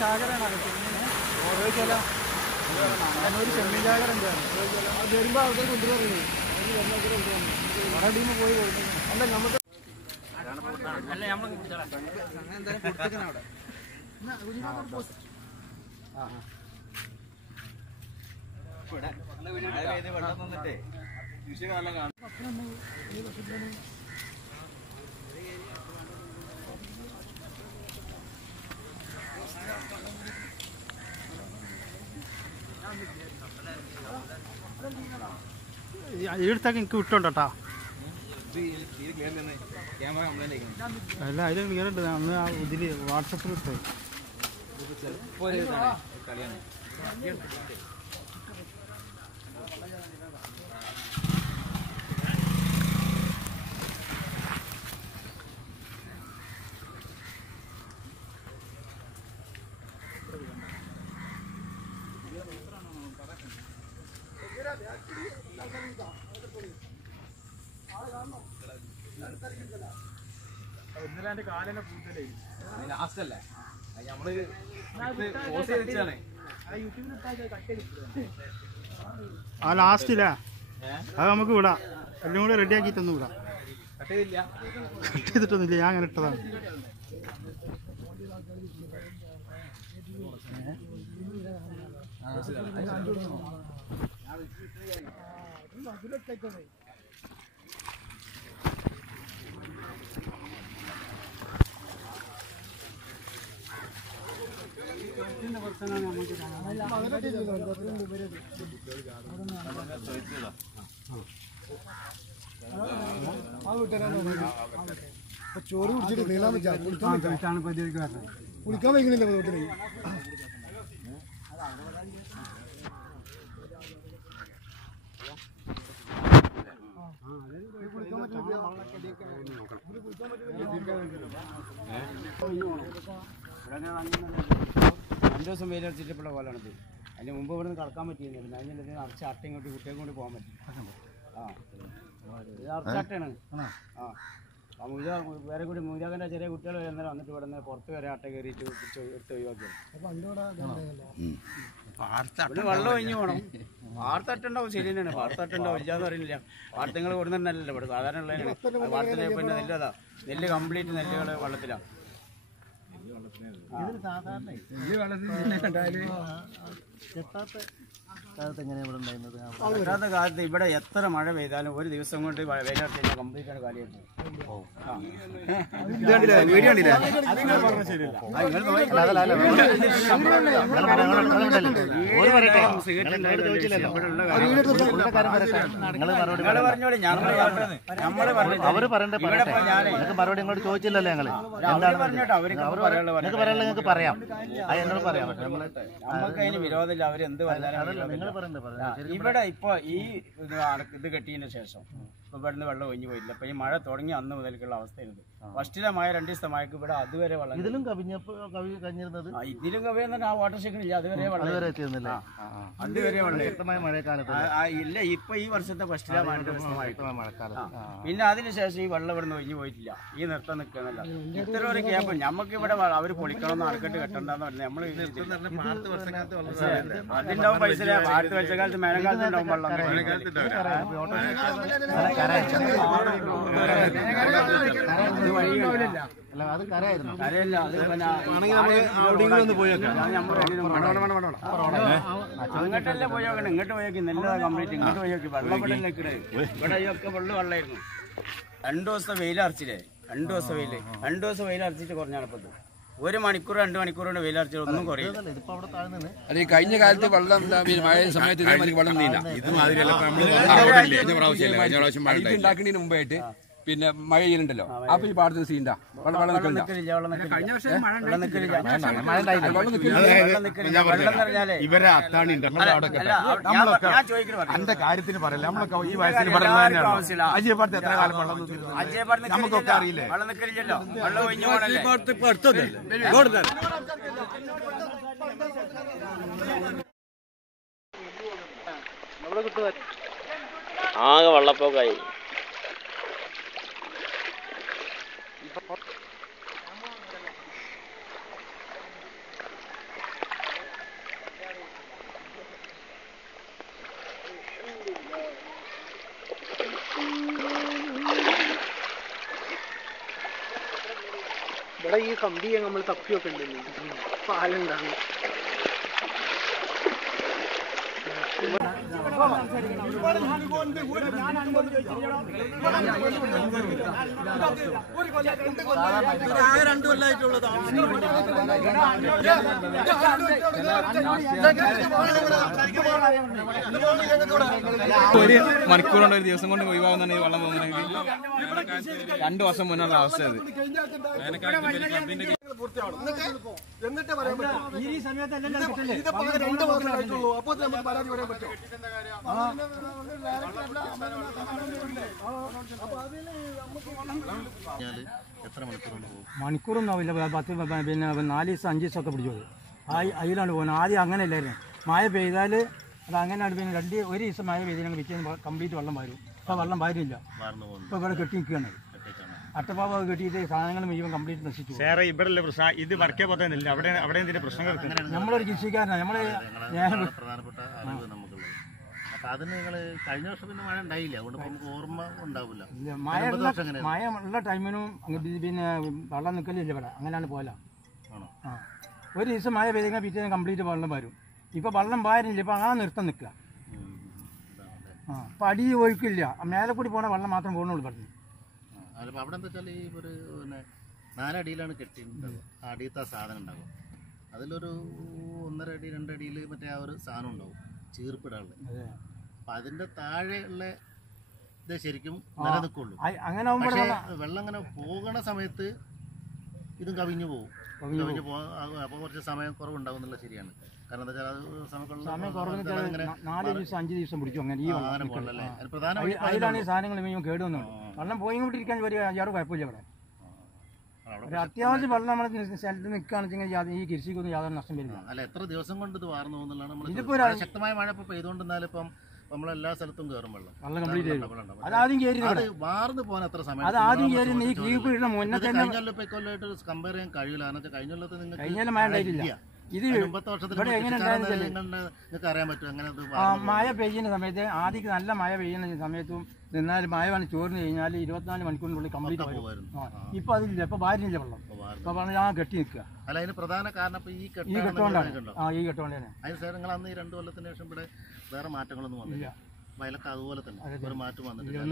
ചാകരാണ് ചോദിച്ചാലോ ഒരു ചെമ്മീൻ ചാകരം അത് വരുമ്പോൾ ആൾക്കാർ കൊണ്ടുവരുന്നത് ടീം പോയി അല്ല നമുക്ക് എന്തായാലും കൊടുത്തേക്കണം അവിടെ. ഈടുത്തൊക്കെ എനിക്ക് വിട്ടുണ്ടോട്ടാ അല്ല അതിൽ ക്ലിയർ ഉണ്ട്. അന്ന് ആ ഇതിൽ വാട്സപ്പിൽ ഇട്ടേ ലാസ്റ്റ് അല്ലേ? നമ്മൾ പോസ് ചെയ്ത് വെച്ചാണ്. ആ ലാസ്റ്റില്ല അത് നമുക്ക് വിടാം. എല്ലാം കൂടെ റെഡിയാക്കി തന്നു വിടാം. കട്ട് കട്ട് ചെയ്തിട്ടൊന്നുമില്ല ഞാൻ അങ്ങനെ ഇട്ടതാണ്. ചോറ് കുടിച്ചിട്ട് നീളാൻ പറ്റാ കുളിക്കാൻ വയ്ക്കണില്ല വീട്ടിൽ രണ്ടു ദിവസം വെയിലടിച്ചിട്ടുള്ള പോലാണിത് അതിന് മുമ്പ് ഇവിടെ നിന്ന് കടക്കാൻ പറ്റിയിരുന്നില്ല. അതിന് അതിന്റെ അറച്ച അട്ട ഇങ്ങോട്ട് കുട്ടിയെ കൊണ്ട് പോകാൻ പറ്റി. ആ. ഇത് അറച്ച അട്ടയാണ്. ആ. ആ. മുജ വേറെ കൂടി മുജാഖന്റെ ചെറിയ കുട്ടികൾ വരുന്നേരം വന്നിട്ട് ഇവിടെ നിന്ന് പുറത്ത് വരെ അട്ട കയറിയിട്ട് എടുത്ത് ഒഴിവാക്കിയത് ഇവിടെ വെള്ളം ഒഴിഞ്ഞു പോകണം വാർത്തട്ടുണ്ടാവും ശരി തന്നെയാണ് വാർത്തട്ടുണ്ടാവും ഇല്ലാന്ന് അറിയില്ല വാർത്തകൾ കൊടുക്കുന്നുണ്ടല്ലോ ഇവിടെ സാധാരണ ഉള്ളതിനാണ് വാർത്തനെ പിന്നെ നെല്ല് കംപ്ലീറ്റ് നെല്ലുകൾ വെള്ളത്തിലാണ് പറ്റാത്ത കാലത്ത് ഇവിടെ എത്ര മഴ പെയ്താലും ഒരു ദിവസം കൊണ്ട് വെയിലടിച്ച് കഴിഞ്ഞാൽ കംപ്ലീറ്റ് ആണ് കാലിയായിട്ട്. അവർ പറയണ്ടേ ഇവിടെ പറയട്ടെ? നിങ്ങൾക്ക് മറുപടി ഇങ്ങോട്ട് ചോദിച്ചില്ലല്ലോ ഞങ്ങൾ. എന്താണ് പറഞ്ഞോട്ടെ അവർക്ക് അവർ പറയാനുള്ള നിങ്ങൾക്ക് പറയാനുള്ള നിങ്ങൾക്ക് പറയാം. അത് എന്നോട് പറയാം. പക്ഷെ നമ്മൾ നമുക്ക് അതിന് വിരോധമില്ല. അവരെന്ത് പറഞ്ഞാലും അതല്ല നിങ്ങൾ ഇവിടെ ഇപ്പൊ ഈ ഇത് കെട്ടിയതിനു ശേഷം. ഇപ്പൊ ഇവിടുന്ന് വെള്ളം ഒഴിഞ്ഞു പോയില്ല ഇപ്പൊ ഈ മഴ തുടങ്ങി അന്ന് മുതൽക്കുള്ള അവസ്ഥയുണ്ട് ഫസ്റ്റിലെ രണ്ടു മഴക്ക് ഇവിടെ അതുവരെ വെള്ളം ഇതിലും കവിഞ്ഞപ്പോ കവി കഴിഞ്ഞിരുന്നത്? ആ, ഇതിലും കവിയെന്ന് ആ വാട്ടർ ഷെക്കിനില്ല അതുവരെ വെള്ളം അതുവരെ കയറി. എത്തിയിരുന്നില്ലേ അതുവരെ വെള്ളം. ശക്തമായ മഴക്കാലത്ത് ഇല്ല ഇപ്പൊ ഈ വർഷത്തെ ഫസ്റ്റിലെ മഴ ദിവസമായിട്ട് ശക്തമായ മഴക്കാലത്ത്. ആ. പിന്നെ അതിനുശേഷം ഈ വെള്ളം ഇവിടെ നിന്ന് ഒഴിഞ്ഞു പോയിട്ടില്ല. ഈ നിർത്തം നിൽക്കുന്നില്ല ഇത്ര ഒരു ക്യാമ്പ് നമുക്ക് ഇവിടെ അവർ പൊളിക്കണമെന്ന് അണക്കെട്ട് കെട്ടണ്ടെന്ന് പറഞ്ഞു നമ്മൾ അതിണ്ടാവും പൈസ ആദ്യത്തെ വർഷക്കാലത്ത് മേനക്കാലത്ത് ഉണ്ടാവും വെള്ളം. അത് കരയായിരുന്നു. കരയല്ല അത് അങ്ങോട്ടല്ലേ പോയോക്കണം ഇങ്ങോട്ട് പോയോക്കി കംപ്ലീറ്റ് ഇങ്ങോട്ട് പോയോക്കി വെള്ളം ഇവിടെ നിൽക്കണേ. ഇവിടെ ഒക്കെ വെള്ളം വെള്ളമായിരുന്നു രണ്ടു ദിവസം വെയിലറച്ചില്ലേ രണ്ടു ദിവസം വെയിൽ രണ്ടു ദിവസം വെയിലറച്ചിട്ട് കുറഞ്ഞാണ് ഇപ്പൊ ഒരു മണിക്കൂർ രണ്ട് മണിക്കൂർ കൊണ്ട് വെയിലറച്ചിട്ട് ഒന്നും കുറയുന്നു അല്ല അവിടെ താഴ്ന്നു അത് ഈ കഴിഞ്ഞ കാലത്ത് വെള്ളം മഴ സമയത്ത് വെള്ളം നീല. ഇത് മാതിരി ഇപ്പൊ നമ്മൾ കഴിഞ്ഞ പ്രാവശ്യം കഴിഞ്ഞ പ്രാവശ്യം മഴ ഇത് ഉണ്ടാക്കുന്നതിന് മുമ്പായിട്ട് പിന്നെ മഴയിലുണ്ടല്ലോ അപ്പൊ ഈ പാടത്തിന് സീൻഡാ വെള്ളം നിൽക്കണ്ട ഇവരെ അത്താണി അന്റെ കാര്യത്തിന് പറയല്ല. നമ്മളൊക്കെ ഈ വയസ്സിൽ. അജയ് പാടത്ത് എത്ര കാലം വെള്ളം നമുക്കൊക്കെ അറിയില്ലേ? ആകെ വെള്ളപ്പൊക്കമായി ഇവിടെ ഈ കമ്പി നമ്മൾ തപ്പിയൊക്കെ ഉണ്ടല്ലോ. പാലുണ്ടാകും ഒരു മണിക്കൂർ കൊണ്ട് ഒരു ദിവസം കൊണ്ട് ഒഴിവാകുന്ന ഈ വെള്ളം പോകുന്നതെങ്കിൽ രണ്ടു വർഷം മുന്നുള്ള അവസ്ഥ അത്. എന്നിട്ട് പറയാൻ പറ്റും. ഈ സമയത്ത് എല്ലാം ഇതിപ്പോ ആകെ രണ്ട് മാസമായിട്ടുള്ളൂ അപ്പൊ നമുക്ക് പരാതി പറയാൻ പറ്റും. എത്ര മണിക്കൂർ കൊണ്ട് പോകും മണിക്കൂറൊന്നും ആവില്ല. പത്ത് പിന്നെ നാല് ദിവസം അഞ്ച് ദിവസമൊക്കെ ഒക്കെ പിടിച്ചത് അതിലാണ് പോകുന്നത് ആദ്യം അങ്ങനെ അല്ലായിരുന്നു. മഴ പെയ്താൽ അത് അങ്ങനെയാണ് പിന്നെ രണ്ട് ഒരു ദിവസം മഴ പെയ്തില്ലെങ്കിൽ പിറ്റേന്ന് കംപ്ലീറ്റ് വെള്ളം വരും. ഇപ്പോൾ വെള്ളം വരില്ല ഇപ്പോൾ ഇവിടെ കെട്ടി നിൽക്കുകയാണ്. അട്ടപ്പാവ കെട്ടിയിട്ട് സാധനങ്ങൾ മുഴുവൻ കംപ്ലീറ്റ് നശിച്ചു സാറേ വേറെ ഇവിടെ പ്രശ്നം ഇത് വർക്കേ പോകുന്നില്ല അവിടെ അവിടെ എന്തിന്റെ പ്രശ്നങ്ങൾ നമ്മളൊരു കൃഷിക്കാരനാണ് നമ്മൾ നിങ്ങളാണ് പ്രധാനപ്പെട്ട അറിവ് നമുക്കുള്ളത്. അപ്പൊ അതിന് നിങ്ങൾ കഴിഞ്ഞ വർഷം പിന്നെ മഴ ഉണ്ടായില്ല. അതുകൊണ്ട് നമുക്ക് ഓർമ്മ ഉണ്ടാവില്ല. മഴ ഉള്ള? മഴ ടൈമിനും പിന്നെ വെള്ളം നിൽക്കലില്ല ഇവിടെ. അങ്ങനെയാണ് പോലെ ഒരു ദിവസം മഴ പെയ്തെങ്കിൽ പിറ്റേന്ന് കംപ്ലീറ്റ് വെള്ളം വരും. ഇപ്പൊ വെള്ളം പാരില്ല ഇപ്പൊ ആ നിർത്തം നിൽക്കുക അപ്പം അടി ഒഴുക്കില്ല ആ. മേലെ കൂടി പോണ വെള്ളം മാത്രം പോകണുള്ളൂ പറഞ്ഞു ആ, അതിപ്പോ അവിടെ എന്താ വെച്ചാൽ ഈ ഒരു പിന്നെ നാലടിയിലാണ് കെട്ടിയിട്ടുണ്ടാവുക ആ അടിയത്തെ ആ സാധനം ഉണ്ടാവും അതിലൊരു ഒന്നര അടി രണ്ടടിയിൽ മറ്റേ ആ ഒരു സാധനം ഉണ്ടാവും. ചീർപ്പിടാനുള്ള. അപ്പം അതിന്റെ അതിന്റെ താഴെ ഉള്ള ഇത് ശരിക്കും നിലനിൽക്കുള്ളൂ. പക്ഷേ വെള്ളം അങ്ങനെ പോകണ സമയത്ത് ഇതും കവിഞ്ഞു പോകും. അപ്പോൾ കുറച്ച് സമയം കുറവുണ്ടാവും എന്നുള്ളത് ശരിയാണ്. കാരണം എന്താ വെച്ചാൽ സമയം നാല് ദിവസം അഞ്ച് ദിവസം പിടിച്ചു അങ്ങനെ ഈ അങ്ങനെ. പോകണല്ലേ അതിലാണ് ഈ സാധനങ്ങൾ മുഴുവൻ കേട് വന്നത് വെള്ളം പോയിക്കൊണ്ടിരിക്കാൻ ഒരു കുഴപ്പമില്ല ഇവിടെ. ഒരു അത്യാവശ്യം വെള്ളം നമ്മൾ സ്ഥലത്ത് നിൽക്കുകയാണെന്ന് ഈ കൃഷിക്കൊന്നും യാതൊരു നഷ്ടം വരില്ല. അല്ല എത്ര ദിവസം കൊണ്ട് ഇത് വാർന്നു പോകുന്നുള്ളതാണ് ഇതിപ്പോ ശക്തമായ മഴ ഇപ്പോൾ പെയ്തുകൊണ്ടിരുന്നാലും ഇപ്പം നമ്മളെല്ലാ സ്ഥലത്തും കയറും വെള്ളം. വെള്ളം കംപ്ലീറ്റ് അത് ആദ്യം കയറി അത് വാർന്നു പോകാൻ എത്ര സമയം അത് ആദ്യം കയറി ഈ കീപ്പ് ഇടുന്ന മുന്നേ ഇത് തന്നെ കഴിഞ്ഞ കൊല്ലം ഇപ്പൊ ഇക്കൊല്ലമായിട്ട് കമ്പയർ ചെയ്യാൻ കഴിയില്ല. കാരണം കഴിഞ്ഞ കൊല്ലത്ത് നിങ്ങൾക്ക് കഴിഞ്ഞാലും മഴ ഉണ്ടായിട്ടില്ല. ഇത് ഇവിടെ എങ്ങനെ നിങ്ങൾക്ക് അറിയാൻ പറ്റും. അങ്ങനെ മഴ പെയ്യുന്ന സമയത്ത് ആദ്യം നല്ല മഴ പെയ്യുന്ന സമയത്തും നിന്നാൽ മഴ വന്ന് ചോർന്ന് കഴിഞ്ഞാൽ ഇരുപത്തിനാല് മണിക്കൂറിനുള്ളിൽ കംപ്ലീറ്റ് പോകുമായിരുന്നു ഇപ്പൊ അതില്ല ഇപ്പൊ ഭാര്യയില്ല വെള്ളം. ഇപ്പൊ പറഞ്ഞ ആ കെട്ടി നിൽക്കുക. അല്ല അതിന് പ്രധാന കാരണം ഇപ്പൊ ഈ ഈ കെട്ടാണ് കെട്ടുകൊണ്ടാണ് ആ ഈ കെട്ടുകൊണ്ട് തന്നെ അതിന് സാർ നിങ്ങൾ അന്ന് ഈ രണ്ട് കൊല്ലത്തിന് ശേഷം ഇവിടെ വേറെ മാറ്റങ്ങളൊന്നും വന്നില്ല. വയലൊക്കെ അതുപോലെ തന്നെ. ഒരു മാറ്റം വന്നിട്ടില്ല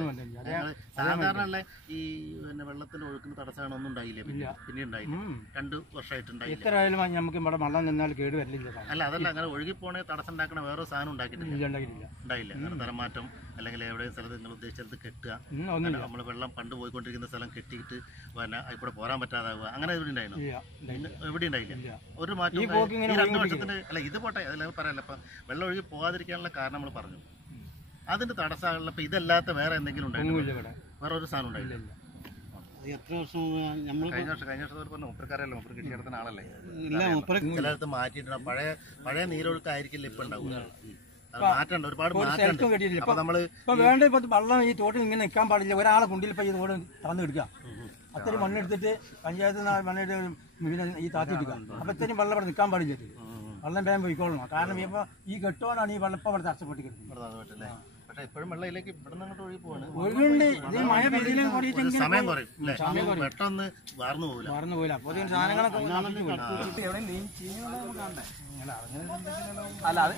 സാധാരണ ഉള്ള ഈ പിന്നെ വെള്ളത്തിന്റെ ഒഴുക്കിന് തടസ്സമാണ് ഒന്നും ഉണ്ടായില്ല. പിന്നെ ഉണ്ടായില്ല. രണ്ട് വർഷമായിട്ട് ഉണ്ടായില്ല. നമുക്ക് ഇവിടെ വെള്ളം നിന്നാൽ കേട് വരില്ല അല്ല അതല്ല അങ്ങനെ ഒഴുകി പോണേ തടസ്സം ഉണ്ടാക്കണ വേറെ സാധനം ഉണ്ടാക്കിയിട്ടില്ല. ഉണ്ടായില്ല. അങ്ങനെ തരമാറ്റം അല്ലെങ്കിൽ എവിടെയും സ്ഥലത്ത് നിങ്ങൾ ഉദ്ദേശിച്ചത് സ്ഥലത്ത് കെട്ടുക നമ്മൾ വെള്ളം പണ്ട് പോയിക്കൊണ്ടിരിക്കുന്ന സ്ഥലം കെട്ടിയിട്ട് പിന്നെ ഇവിടെ പോരാൻ പറ്റാതാവുക. അങ്ങനെ എവിടെ ഉണ്ടായിരുന്നു? എവിടെ ഉണ്ടായില്ല. ഒരു മാറ്റം രണ്ട് വർഷത്തിന് അല്ല ഇത് പോട്ടെ അതിൽ പറയല്ല ഇപ്പൊ വെള്ളം ഒഴുകി പോകാതിരിക്കാനുള്ള കാരണം നമ്മൾ പറഞ്ഞു. അതിന്റെ തടസ്സമുള്ള ഇപ്പൊ ഇതല്ലാത്ത വേറെ എന്തെങ്കിലും ഉണ്ടായിരുന്നു വേറെ ഒരു സാധനം ഉണ്ടായില്ല ഇല്ല. എത്ര വർഷം നമ്മൾ കഴിഞ്ഞ വർഷം കഴിഞ്ഞ വർഷം പറഞ്ഞു മുപ്പർക്കറിയാലോ മുപ്പർ കൃഷി നടത്തുന്ന ആളല്ലേ? ചിലടത്ത് മാറ്റിയിട്ടുണ്ട്. പഴയ പഴയ നീരൊഴുക്കായിരിക്കില്ല ഇപ്പൊ ഉണ്ടാവുക. അത് മാറ്റണ്ട്. ഒരുപാട് ഒരു മാറ്റണ്ട്. സ്ഥലത്തും കെട്ടിയിട്ടില്ല. അപ്പൊ ഇപ്പൊ നമ്മൾ ഇപ്പൊ വേണ്ട ഇപ്പൊ വെള്ളം ഈ തോട്ടിൽ ഇങ്ങനെ നിൽക്കാൻ പാടില്ല. ഒരാളെ കുണ്ടിൽ ഇപ്പൊ ഈ തോട് തന്നു എടുക്കുക അത്രയും മണ്ണെടുത്തിട്ട് പഞ്ചായത്ത് നിന്ന് മണ്ണെടുത്ത് ഈ താത്തി എടുക്കുക അപ്പൊ ഇത്രയും വെള്ളം ഇവിടെ നിൽക്കാൻ പാടില്ല. വെള്ളം വേഗം പോയിക്കോളണം കാരണം ഇപ്പൊ ഈ കെട്ടോനാണ് ഈ വെള്ളപ്പം ഇവിടെ തടസ്സപ്പെട്ട് കിടക്കുന്നത്. വെള്ളയിലേക്ക് ഇവിടെ അങ്ങോട്ട് ഒഴുകി പോവാണ്. സമയം കുറയും. പെട്ടെന്ന് വാർന്നു പോകില്ല പോയി. അല്ല അത്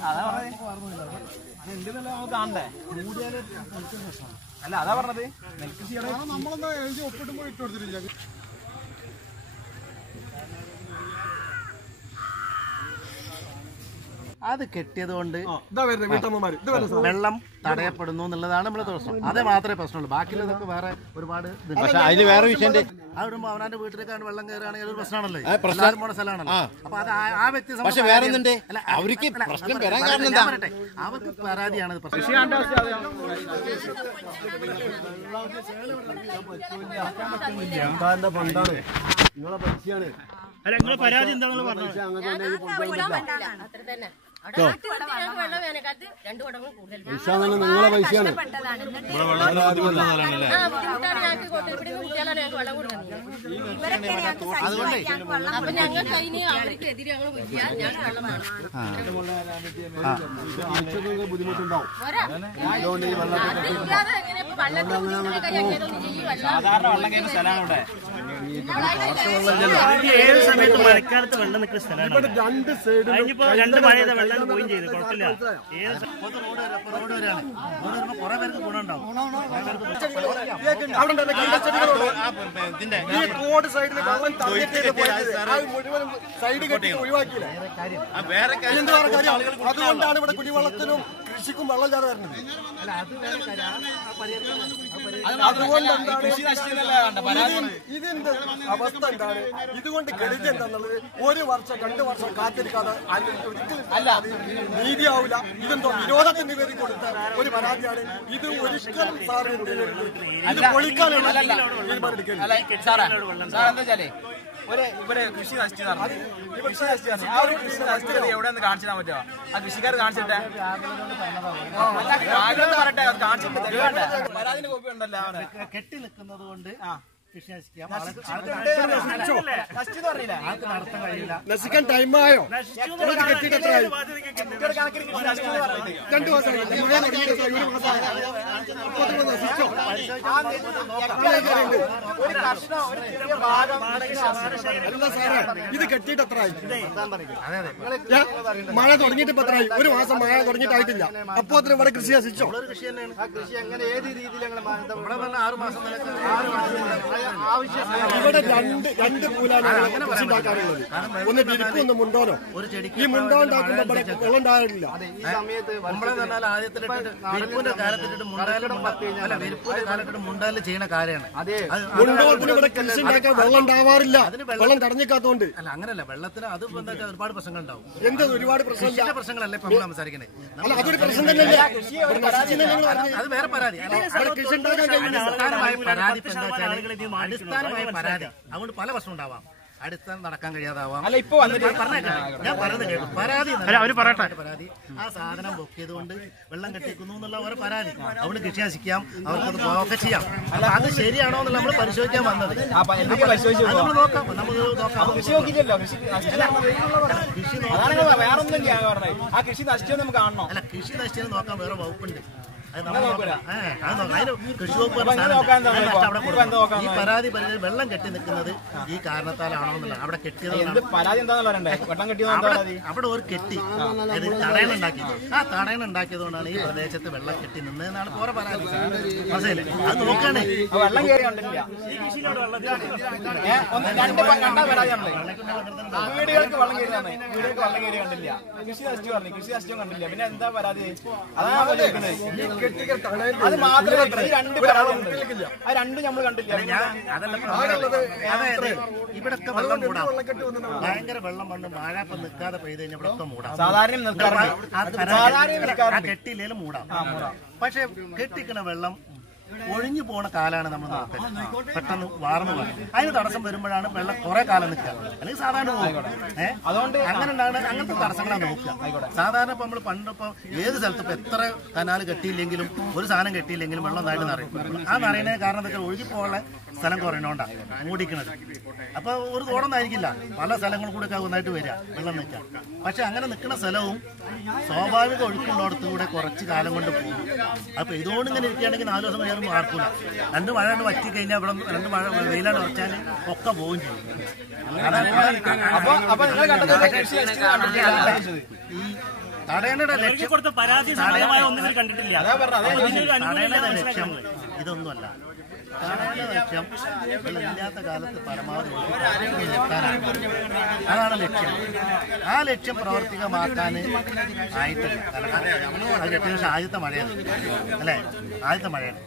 അല്ല അതാ പറഞ്ഞത്. നമ്മളൊന്ന് എഴുതി ഒപ്പിട്ടുമ്പോൾ ഇട്ട് കൊടുത്തിട്ടില്ല? അത് കെട്ടിയത് കൊണ്ട് വെള്ളം തടയപ്പെടുന്നു എന്നുള്ളതാണ് നമ്മുടെ പ്രശ്നം അതേ. മാത്രമേ പ്രശ്നമുള്ളൂ. ബാക്കിയുള്ളതൊക്കെ വേറെ ഒരുപാട് ഇതുണ്ട്. അതിൽ വേറെ വിഷയം ആ വിടുമ്പോ അവനാന്റെ വീട്ടിലേക്കാണ് വെള്ളം കയറുകയാണെങ്കിൽ ഒരു പ്രശ്നമാണല്ലോ. എല്ലാവരും പോണ സ്ഥലമാണല്ലോ. അപ്പൊ അത് ആ- വ്യക്തി പക്ഷേ പക്ഷെ വേറെ അവർക്ക് പ്രശ്നം വരാൻ കാരണം എന്താ? അവർക്ക് പരാതിയാണ് നിങ്ങളെ പരാതി എന്താണെന്ന് പറഞ്ഞു? നിങ്ങളെ പൈസയാണ്. ബുദ്ധിമുട്ടുണ്ടാവും. കൈയാക്കിയതൊന്നും ചെയ്യും വെള്ളം സാധാരണ വെള്ളം കയറുന്ന സ്ഥലമാണ് ഇവിടെ. ഇത് ഏത് സമയത്ത് മഴക്കാലത്ത് വെള്ളം നിൽക്കുന്ന സ്ഥലമാണ് രണ്ട് സൈഡിലും രണ്ട് മഴ വെള്ളം പോയും ചെയ്തു. കുഴപ്പമില്ല. ഏത് റോഡ് റോഡ് റോഡ് അതുകൊണ്ടാണ് ഇവിടെ കുടിവെള്ളത്തിനും കൃഷിക്കും വെള്ളം ചാടി വരുന്നത് അത് വേറെ കാര്യം ആ ഇത് ഇതിന്റെ അവസ്ഥ എന്താണ്? ഇതുകൊണ്ട് ഗണിത എന്താന്നുള്ളത് ഒരു വർഷം രണ്ടു വർഷം കാത്തിരിക്കാതെ ഒരിക്കലും അല്ല. നീതിയാവില്ല ഇതെന്തോ വിരോധത്തിന്റെ പേരിൽ കൊടുത്ത ഒരു പരാതിയാണ്. ഇത് ഒരിക്കലും സാർ ചെയ്യരുത്. ഇത് പൊളിക്കാനുള്ള തീരുമാനം എടുക്കരുത്. ഒരു ഇവിടെ കൃഷി നശിച്ചു നടന്നു കൃഷി നശിച്ചു നടന്നു ആ ഒരു കൃഷി നശിച്ചത് എവിടെ ഒന്ന് കാണിച്ചു തരാൻ പറ്റുമോ? ആ കൃഷിക്കാർ കാണിച്ചിട്ടെ? പറയട്ടെ അത് കാണിച്ചിട്ട് തെളിവട്ടെ പരാതിന്റെ കോപ്പി ഉണ്ടല്ലോ കെട്ടി നിൽക്കുന്നത് കൊണ്ട് കഴിയില്ല. നശിക്കാൻ ടൈമായോ നശിച്ചെന്ന് പറഞ്ഞിട്ട് രണ്ടു മാസമായി അല്ല സാറേ ഇത് കെട്ടിയിട്ട് എത്ര ആയി. മഴ തുടങ്ങിയിട്ട് ഇപ്പൊ എത്രയായി ഒരു മാസം മഴ തുടങ്ങിയിട്ടായിട്ടില്ല. അപ്പോ അത്ര ഇവിടെ കൃഷി നശിച്ചോ? കൃഷി തന്നെയാണ്. കൃഷി എങ്ങനെ ഏത് രീതിയിൽ ഞങ്ങൾ ഇവിടെ പറഞ്ഞ ആറ് മാസം നിലയ്ക്ക് ആറ് മാസം ആവശ്യം ഇവിടെ രണ്ട് രണ്ട് പൂലാണ് കൃഷി ഉണ്ടാക്കാറുള്ളത് ഒന്ന് വിരിപ്പ് ഒന്ന് മുണ്ടോനോ? ഈ മുണ്ടോ ഉണ്ടാക്കുമ്പോ ഇവിടെ വെള്ളം ഉണ്ടാകില്ല ഈ സമയത്ത് നമ്മളെ പറഞ്ഞാൽ അല്ല മുണ്ടാലും ചെയ്യുന്ന കാര്യമാണ്. അത്. വെള്ളം ഉണ്ടാവാറില്ല വെള്ളം തടഞ്ഞിക്കാത്തോണ്ട്. അല്ല അങ്ങനല്ല. വെള്ളത്തിന് അത് ഒരുപാട് പ്രശ്നങ്ങൾ ഉണ്ടാവും എന്താ ഒരുപാട് പ്രശ്നങ്ങളല്ലേ ഇപ്പൊ നമ്മൾ സംസാരിക്കുന്നത് അതൊരു പ്രശ്നം തന്നെയല്ലേ അത് വേറെ പരാതി. അടിസ്ഥാനമായ പരാതി അടിസ്ഥാനമായ പരാതി. അതുകൊണ്ട് പല പ്രശ്നം ഉണ്ടാവാം അടിസ്ഥാനം നടക്കാൻ കഴിയാതാവാം. അല്ല ഇപ്പൊ ഞാൻ പറഞ്ഞു പറയുന്നത് കേട്ടു. പരാതി. അവർ പറയട്ടെ. പരാതി ആ സാധനം ബുക്ക് ചെയ്തുകൊണ്ട് വെള്ളം കെട്ടിക്കുന്നു എന്നുള്ള ഒരു പരാതി. അവിടെ കൃഷി നശിക്കാം അവർക്കത് ബ്ലോക്ക് ചെയ്യാം. അല്ല അത് ശരിയാണോ എന്നുള്ള നമ്മൾ പരിശോധിക്കാൻ വന്നത്. നമ്മൾ നോക്കാം. നമുക്ക് നോക്കാം. കൃഷി കാണണം? അല്ല കൃഷി നശിച്ചത് നോക്കാൻ വേറെ വകുപ്പുണ്ട്. കൃഷി വകുപ്പ്. ഈ പരാതി വെള്ളം കെട്ടി നിൽക്കുന്നത് ഈ കാരണത്താലാണോ എന്നുള്ളത് അവിടെ കെട്ടിയത് അവിടെ ഒരു കെട്ടി. തടയണ ഉണ്ടാക്കി ആ തടയണ ഉണ്ടാക്കിയതുകൊണ്ടാണ് ഈ പ്രദേശത്ത് വെള്ളം കെട്ടി നിന്നതെന്നാണ് പോരെ പരാതി. മനസ്സിലെ അത് നോക്കണേ വെള്ളം വീടുകൾക്ക് വെള്ളം കയറി വീടുകൾക്ക് വെള്ളം കയറി കണ്ടില്ല കൃഷി നശിച്ചു പറഞ്ഞു. കൃഷി നശിച്ചു കണ്ടില്ല പിന്നെ എന്താ പരാതി? അതാണ് അത് മാത്രമല്ല ഈ രണ്ട് ആ രണ്ടും നമ്മൾ കണ്ടില്ല ഇവിടൊക്കെ വെള്ളം ഭയങ്കര വെള്ളം വന്ന് മഴ ഇപ്പൊ നിൽക്കാതെ പെയ്ത് കഴിഞ്ഞാൽ ഇവിടെ മൂടാം. സാധാരണ നിൽക്കാറുണ്ട്. കെട്ടിയില്ലേലും മൂടാം. പക്ഷെ കെട്ടിക്കണ വെള്ളം ഒഴിഞ്ഞു പോണ കാലാണ് നമ്മൾ നോക്കുന്നത് പെട്ടെന്ന് വാർന്നു പോകുന്നത് അതിന് തടസ്സം വരുമ്പോഴാണ് വെള്ളം കുറെ കാലം നിൽക്കുക. അല്ലെങ്കിൽ സാധാരണ പോകും. ഏഹ് അതുകൊണ്ട് അങ്ങനെ ഉണ്ടാകുന്ന അങ്ങനത്തെ തടസ്സങ്ങളാണ് നോക്കുക. സാധാരണ ഇപ്പൊ നമ്മൾ പണ്ടിപ്പോ ഏത് സ്ഥലത്ത് ഇപ്പൊ എത്ര കനാൽ കെട്ടിയില്ലെങ്കിലും ഒരു സാധനം കെട്ടിയില്ലെങ്കിലും വെള്ളം നന്നായിട്ട് നിറയും. ആ നിറയുന്നതിന് കാരണം എന്താ ഒഴുകി പോകാനുള്ള സ്ഥലം കുറയണോണ്ടാണ് മൂടിക്കണത് അപ്പൊ ഒരു തോടൊന്നായിരിക്കില്ല പല സ്ഥലങ്ങളും കൂടെ ഒക്കെ ഒന്നായിട്ട് വരിക വെള്ളം നിൽക്കാം പക്ഷെ അങ്ങനെ നിൽക്കുന്ന സ്ഥലവും സ്വാഭാവിക ഒഴുക്കുള്ളടത്തുകൂടെ കുറച്ച് കാലം കൊണ്ട് പോകും. അപ്പൊ ഇതുകൊണ്ട് ഇങ്ങനെ ഇരിക്കുകയാണെങ്കിൽ നാല് ദിവസം കഴിയാറും മാർക്കൂല രണ്ട് മഴ കൊണ്ട് വറ്റി കഴിഞ്ഞാൽ ഇവിടെ രണ്ട് മഴ വെയിലാണ് ഉറച്ചാൽ ഒക്കെ പോവും ചെയ്യും. ഈ തടയേണ്ട ലക്ഷ്യം കൊടുത്ത പരാതി ഒന്നും കണ്ടിട്ടില്ല. തടയേണ്ട ലക്ഷ്യം ഇതൊന്നുമല്ല. ലക്ഷ്യം വെള്ളമില്ലാത്ത കാലത്ത് പരമാവധി അതാണ് ലക്ഷ്യം. ആ ലക്ഷ്യം പ്രവർത്തികമാക്കാൻ ആയിട്ടില്ല. ശേഷം ആദ്യത്തെ മഴയാണ്. അല്ലേ? ആദ്യത്തെ മഴയാണ്.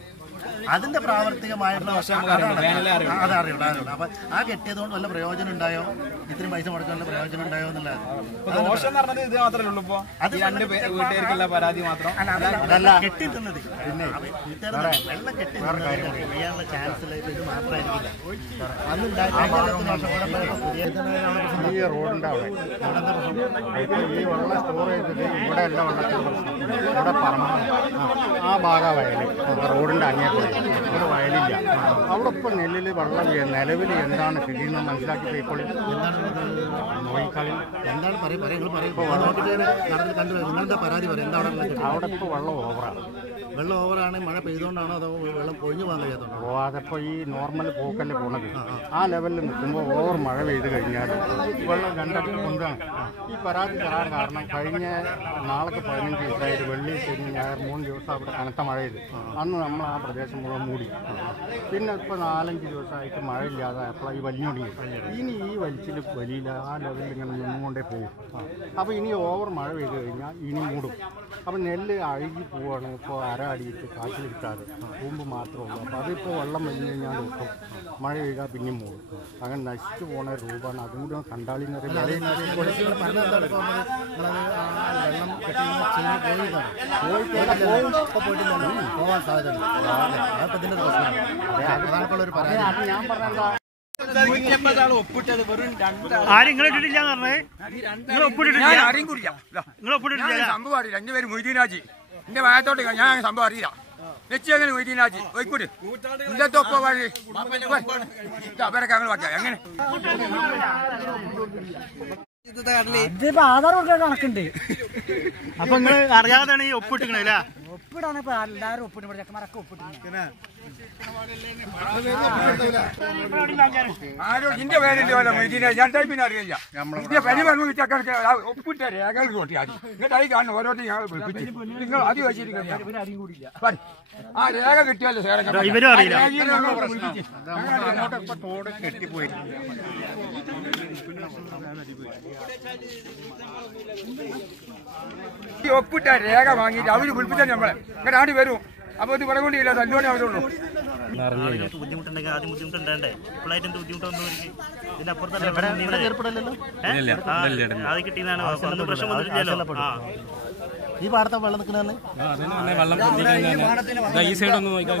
അതിന്റെ പ്രാവർത്തികമായിട്ടുള്ള അതറിയുള്ളൂ അതറിയുള്ളൂ അപ്പൊ ആ കെട്ടിയതുകൊണ്ട് വല്ല പ്രയോജനം ഉണ്ടായോ? ഇത്രയും പൈസ മുടക്കാൻ വല്ല പ്രയോജനം ഉണ്ടായോ എന്നുള്ളത്. ഇത് മാത്രമേ ഉള്ളൂ ഇപ്പൊ? ഈ രണ്ട് വീട്ടുകാർക്കുള്ള പരാതി മാത്രം. അതല്ല കെട്ടി തിന്നത് പിന്നെ വെള്ളം കെട്ടി ചെയ്യാനുള്ള ചാൻസ് ഇത് മാത്രമായിരിക്കില്ല. ഈ റോഡിന്റെ അവിടെ. ഈ വെള്ളം സ്റ്റോർ ചെയ്തിട്ട് ഇവിടെ എല്ലാം വെള്ളത്തിൽ ഇവിടെ പറമ്പ് ആ ഭാഗമായാലും റോഡിന്റെ അങ്ങേറ്റം ഇവിടെ വയലില്ല. അവിടെ ഇപ്പോൾ നെല്ലിൽ വെള്ളം നിലവിൽ എന്താണ് സ്ഥിതി എന്ന് മനസ്സിലാക്കി പോയിക്കോളി നോയിക്കളി. എന്താണ് പറയും? നിങ്ങളുടെ പരാതി പറയും? എന്താണ് അവിടെ ഇപ്പോൾ വെള്ളം ഓവറാണ് വെള്ളം ഓവറാണ് മഴ പെയ്തുകൊണ്ടാണോ അതോ വെള്ളം പൊഴിഞ്ഞു പോകാൻ കഴിയാത്തതുകൊണ്ടോ പോവാതെ ഇപ്പോൾ ഈ നോർമൽ പോക്കല്ലേ പോണത്. ആ ലെവലിൽ നിൽക്കുമ്പോൾ ഓവർ മഴ പെയ്ത് കഴിഞ്ഞാൽ വെള്ളം രണ്ടടി കൊണ്ടാണ് ഈ പരാതി തരാൻ കാരണം കഴിഞ്ഞ നാളെ പതിനഞ്ച് ദിവസമായിട്ട് വെള്ളി ശനി ഞായർ മൂന്ന് ദിവസം അവിടെ കനത്ത മഴയത് അന്ന് നമ്മൾ ആ പ്രദേശം മുഴുവൻ മൂടി. പിന്നെ ഇപ്പോൾ നാലഞ്ച് ദിവസമായിട്ട് മഴയില്ലാതെ അപ്പോൾ ഈ വലിഞ്ഞൊടി ഇനി ഈ വലിച്ചിൽ വലിയില്ല ആ ലെവലിൽ ഇങ്ങനെ നിന്നുകൊണ്ടേ പോകും. അപ്പോൾ ഇനി ഓവർ മഴ പെയ്ത് കഴിഞ്ഞാൽ ഇനി മൂടും. അപ്പോൾ നെല്ല് അഴുകി പോവാണ് ഇപ്പോൾ അര അടിയിട്ട് കാറ്റിൽ കിട്ടാതെ. കൂമ്പ് മാത്രമേ ഉള്ളൂ. അപ്പോൾ അതിപ്പോൾ വെള്ളം വലിഞ്ഞ് കഴിഞ്ഞാൽ ഒട്ടും മഴ പെയ്താൽ പിന്നെയും മൂടും. അങ്ങനെ നശിച്ചു പോണ രൂപമാണ്. അതും കൂടി കണ്ടാളി ഇപ്പോൾ പോയിട്ടില്ലല്ലോ പോകാൻ സാധ്യതയുണ്ട്. ആരും നിങ്ങൾ ഇട്ടിട്ടില്ല എന്ന് പറഞ്ഞേ? നിങ്ങൾ ഒപ്പിട്ടിട്ടില്ല? കൂടില്ല. നിങ്ങൾ ഒപ്പിട്ടിട്ടില്ല? ഞാൻ സംഭവം അറിയില്ല. എന്റെ പേര് മൊയ്തീനാജി എന്റെ വായത്തോട്ട് ഞാൻ സംഭവം അറിയില്ല. വെച്ച് എങ്ങനെ മൊയ്തീനാജി പോയിക്കൂടി. ഇന്നത്തെ ഒപ്പം വഴി അവരൊക്കെ അങ്ങനെ വാക്കിയ എങ്ങനെ? ഇതിപ്പോ ആധാർ കൊടുക്കാൻ കണക്കുണ്ട്. അപ്പൊ നിങ്ങൾ അറിയാതെയാണ് ഈ ഒപ്പിട്ടിക്കണേ അല്ലേ ഒപ്പിടാണ് ഇപ്പൊ എല്ലാവരും ഒപ്പിട്ട് ചെക്കന്മാരൊക്കെ ഒപ്പിട്ടിട്ടുണ്ട് ആരോ ഇന്റെ പേരിന്റെ പോലെ മൊയ്തീനാജി ഞാൻ ടൈപ്പിന് അറിയില്ല ഇന്റെ പനി പറഞ്ഞു ഒപ്പിട്ട രേഖകൾ കൊട്ടി ആദ്യം. എന്നിട്ട് കാണുന്ന ഓരോരുത്തരും ഞങ്ങൾ വിളിപ്പിച്ചു. നിങ്ങൾ അത് വെച്ചിരിക്കുന്ന ആ രേഖ കിട്ടിയല്ലോ സേറെ. കെട്ടിപ്പോയി ഒപ്പിട്ട രേഖ വാങ്ങിയിട്ട് അവർ വിളിപ്പിച്ചാൽ നമ്മളെ ഇങ്ങനെ ആടി വരും. അപ്പൊ ഇത് പറകൊണ്ടില്ല തല്ലുപണി അവരുള്ളൂ ആദ്യം ബുദ്ധിമുട്ടുണ്ടെങ്കിൽ ആദ്യം ബുദ്ധിമുട്ടുണ്ടേ ഇപ്പോഴായിട്ട് എന്ത് ബുദ്ധിമുട്ടൊന്നും ഇതിന്റെ അപ്പുറത്തല്ലേ അത് കിട്ടിയതാണ്. ഒന്നും പ്രശ്നം വന്നിട്ടില്ലല്ലോ. ആ. ഈ പാടത്തെ വെള്ളം നിൽക്കുന്നതാണ് ഈ സൈഡ് ഒന്ന് നോക്കാം